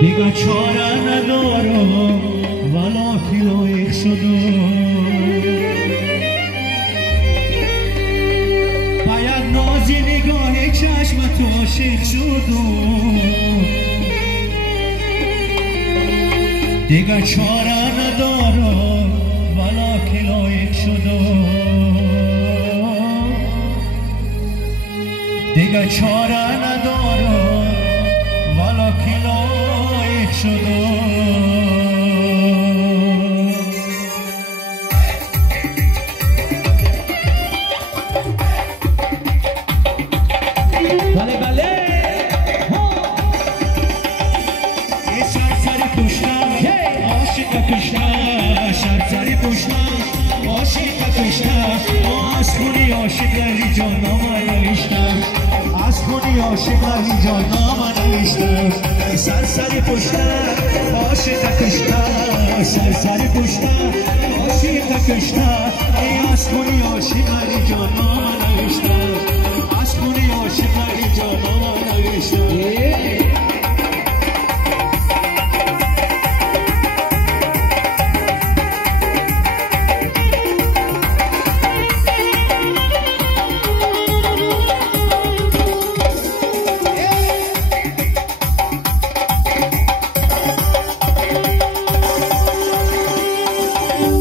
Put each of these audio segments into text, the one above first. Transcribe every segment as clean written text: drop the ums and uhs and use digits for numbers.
دیگه چاره ندارم ولا کیلویک شدم باید نازی نگاه چشم تو عاشق شدم دیگه چاره ندارم ولا کیلویک شدم دیگه چاره ندارم ولا کیلویک شدم بله بله یه سرسری پشتم عاشق کشتم سرسری پشتم عاشق کشتم از خونی عاشق لحی جان نامه نوشتم از خونی عاشق لحی جان نامه نوشتم سرسری پشتم عاشق کشتم سرسری پشتم عاشق کشتم از خونی عاشق لحی جان نامه نوشتم از خونی عاشق لحی جان نامه نوشتم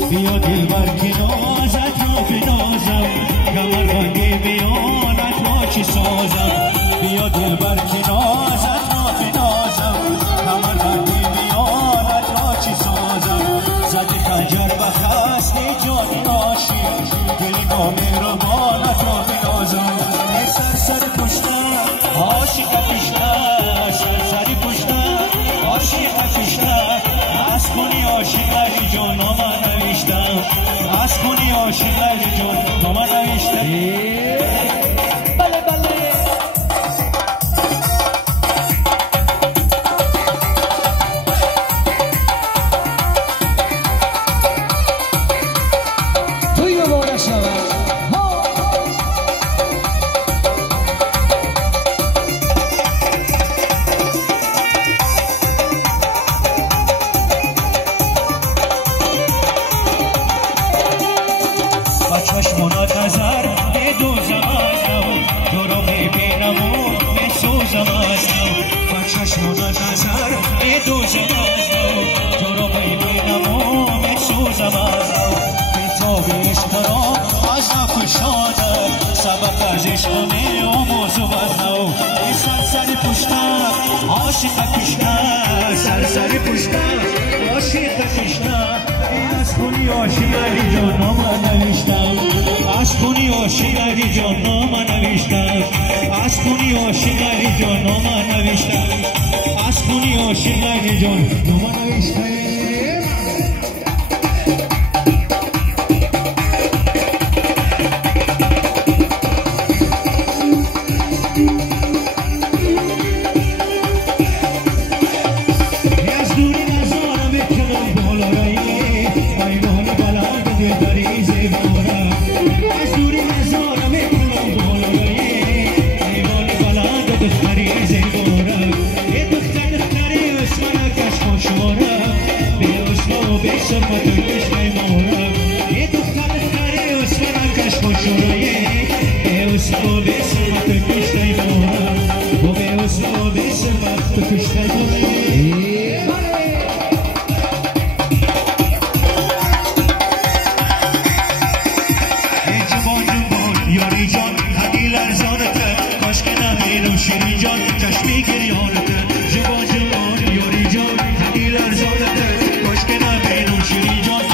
بیا دلبر که نازت را بنازم کمر بندی میانت را چی سازم بیا دلبر که نازت را بنازم کمر بندی میانت را چی سازم زدی خنجر و خستی جانی عاشق دلی با مهربانت را بنازم ای سرسر پشتم عاشق کشتم سرسری پشتم عاشق کشتم از خونی عاشق لحی جان نامه نوشتم از خونی عاشق لحی جان نامه نوشتم بله بله توی مبارک شود چشمونات نظر به دوزم ازم تو را ببینم و بسوزم ازم با چشمونات نظر به دوزم ازم تو را ببینم و بسوزم ازم کتاب عشق را از نفشاده سبق از عشقمه آموزم ازم ای سرسری پشتم عاشق کشتم سرسری پشتم عاشق کشتم از خونی عاشق لحی جان نامه نوشتم از خونی عاشق لحی جان نامه نوشتم از خونی عاشق لحی جان نامه نوشتم از خونی عاشق لحی جان نامه نوشتم شیرین جان چشمی گریانته جوان جوان یاری جان هدی لرزانته کاش که نبینم شیرین جان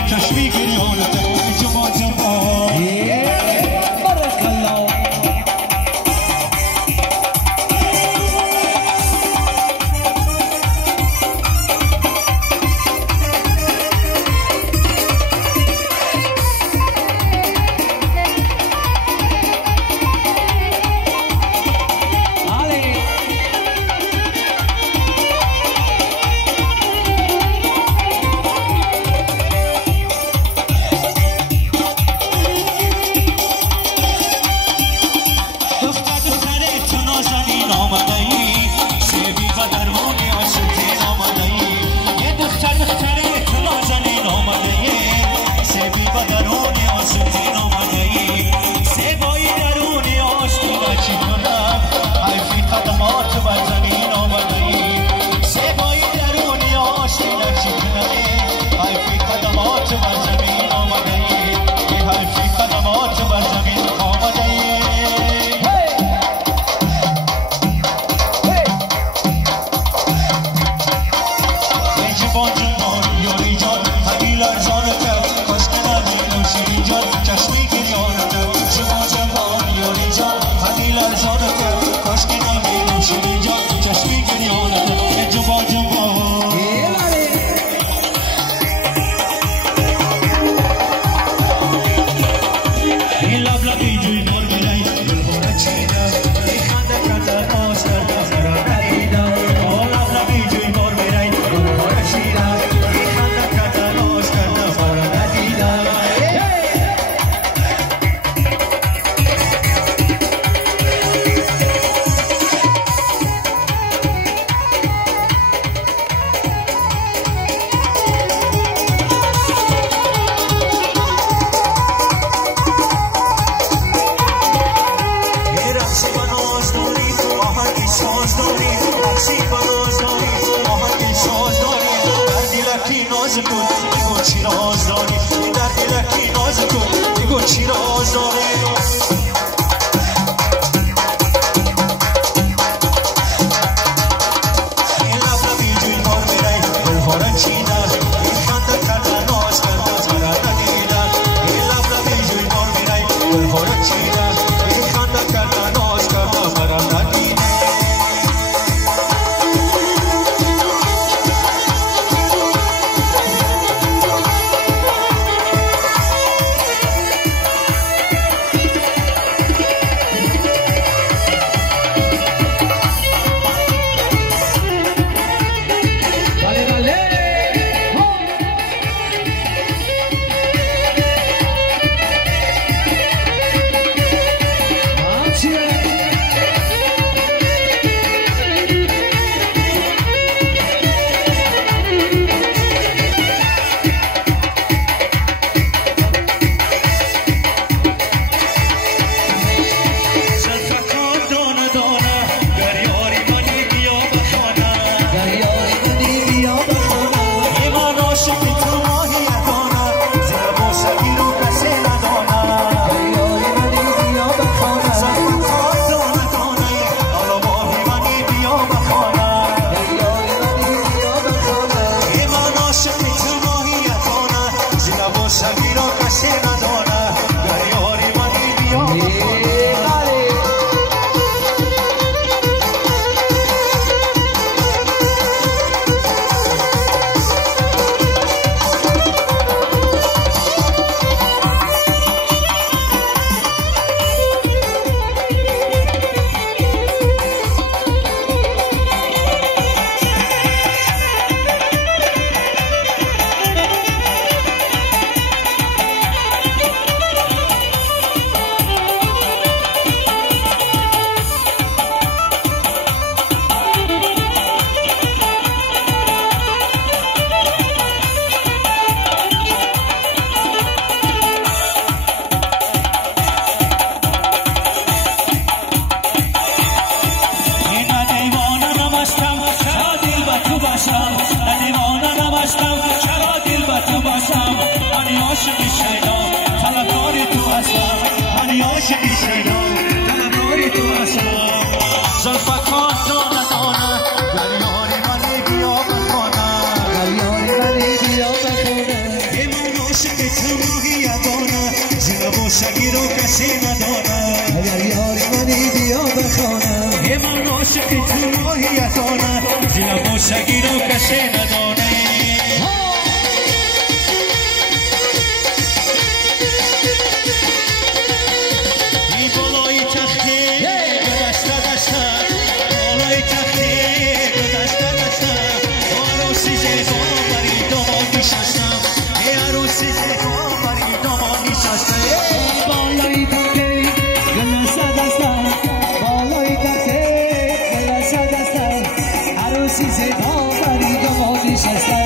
عروسی زیبا بری داماد نشسته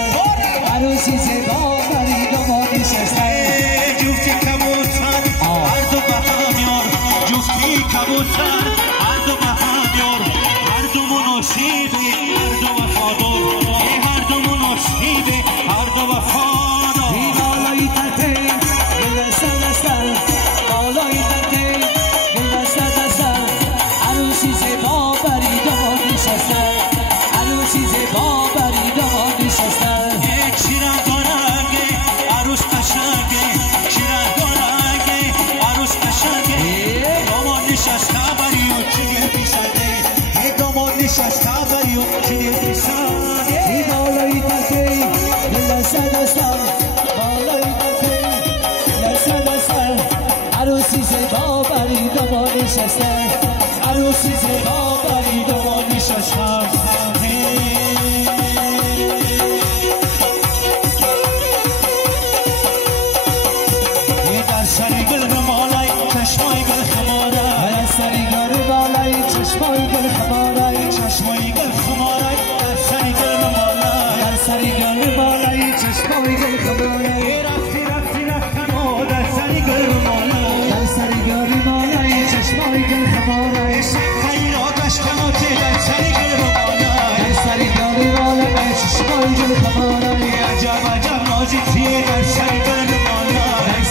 عروسی زیبا بری داماد نشسته جفتی کبوتر هر دو به هم یار جفتی کبوتر هر دو به هم یار هر دو مناسبه هر دو وفادار هر دو مناسبه هر دو وفادار این بالای تته دل دسته دسته بالای تته دل دسته دسته عروسی زیبا بری داماد نشسته عروسی زیبا بری داماد نشسته چیرا دارنگه عروس قشنگه چیرا دارنگه عروس قشنگه داماد نشسته بری و چیه پیسنده داماد نشسته بری و چیه پیسنده این بالای تته دل دسته دسته بالای تته دل دسته دسته عروسی زیبا بری داماد نشسته عروسی زیبا بری داماد نشسته سری گل مالای چشمای گل خمارای سری گل بالای چشمای گل خمارای چشمای گل خمارای سری گل مالای سری گل بالای چشمای گل خمارای رفتی رفتی رفتم و در سری گل مالای سری گل بالای چشمای گل خمارای خیلی آتش کماته در سری گل مالای سری گل بالای چشمای گل خمارای عجب عجب نازی تیه در سری گل مالای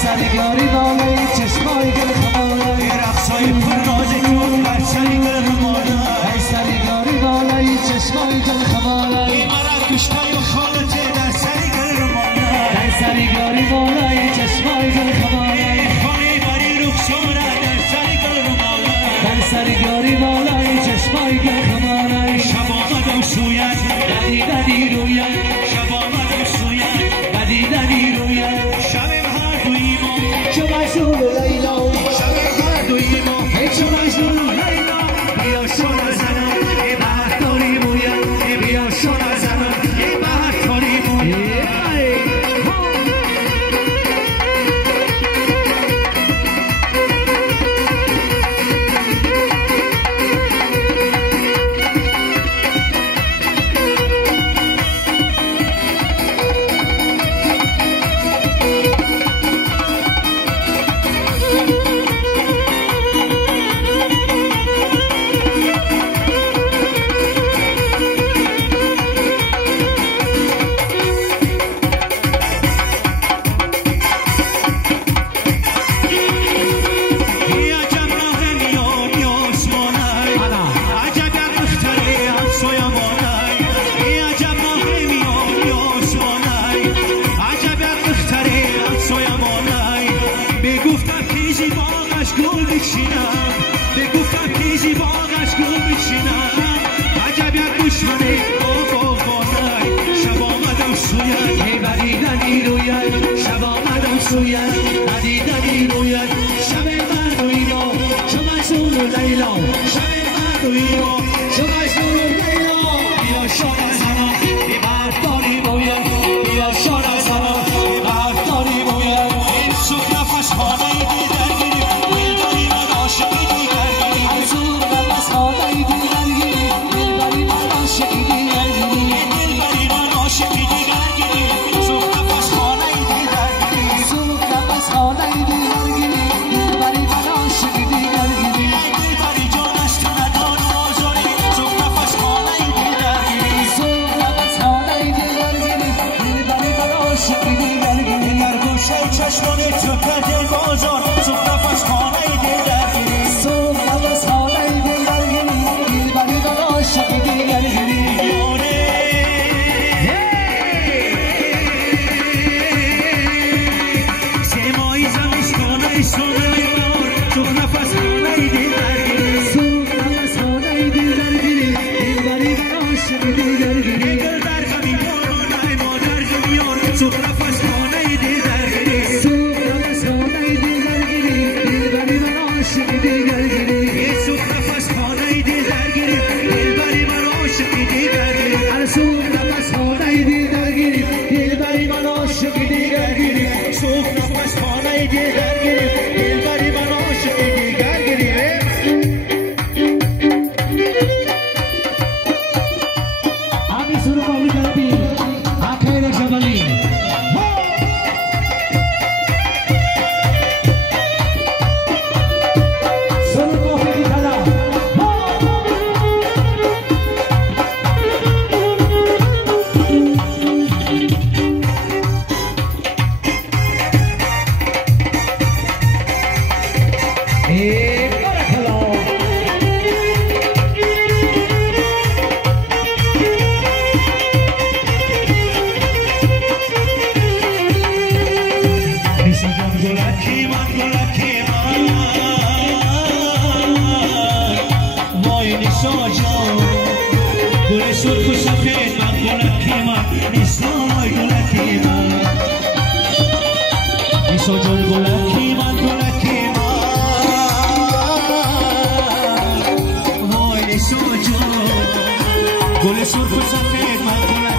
سری گل بالای چشمای گل خمارای رقصای پرنازی تو در سری گل مالای سری گل بالای چشمای گل خمارای مرا کشتای و خالته در سری گل مالای سری گل بالای چشمای گل خمارای خانه بری رخساره در سری گل مالای سری گل بالای چشمای گل خمارای شب آمدم سویت ددی رویت شب آمدم سویت ددی رویت شب هر دوی ما چو مجنون لیلا شب هر دوی ما چو مجنون لیلا بیا شونا زنم ای بهتاری موید ای بیا شونا زنم ای بهتاری موید sojo Gule surku safed man gola kima Nisoy gola kima Nisojo gola kima Hoy nisojo Gule surku safed man gola